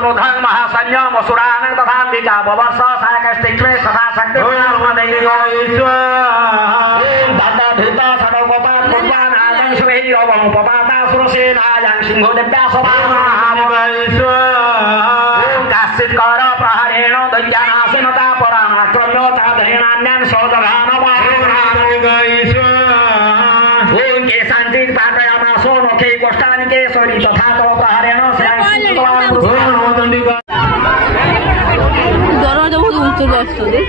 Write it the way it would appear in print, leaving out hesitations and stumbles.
प्रधान महासैन्य मसुरान तथा विकापवर्ष साकस्तिक्रे तथा शक्ति धूत सडोपा भगवान आदं शुभे अवं पपाता सुरसेनायां सिंहो देव्यासभा काश्चित् कर प्रहारेण दैत्यानाशनता पराणाक्रम्योता धरेणान्यान् केशाञ्चित् पाटयामासो नखे कोष्ठानि केशरी तथा तव प्रहारेण दरवाजा बहुत ऊंचे बसतो दे